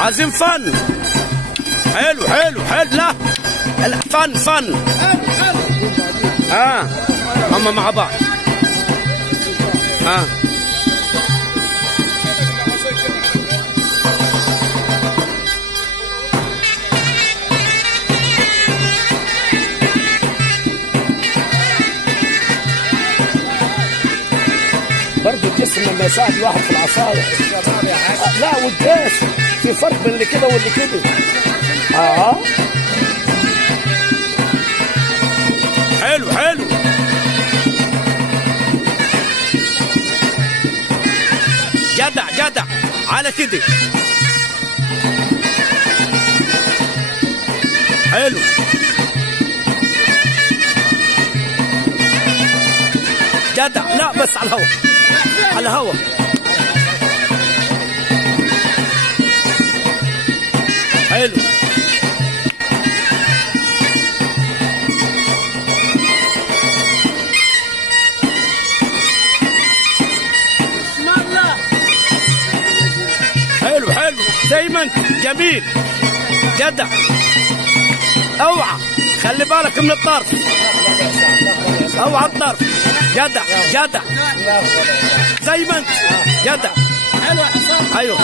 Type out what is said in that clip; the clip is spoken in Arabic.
عايزين فن. حلو حلو حلو. لا فن فن. هم مع بعض. برضه الجسم لما يساعد الواحد في العصايه. لا والجاس في فرق بين اللي كده واللي كده. حلو حلو. جدع جدع على كده. حلو. جدع. لا بس على الهوا على الهوا. حلو. حلو حلو دايما جميل. جدع. اوعى خلي بالك من الطرف. اوعى الطرف. جدع جدع زي ما انت. جدع. حلو يا حسام. ايوه.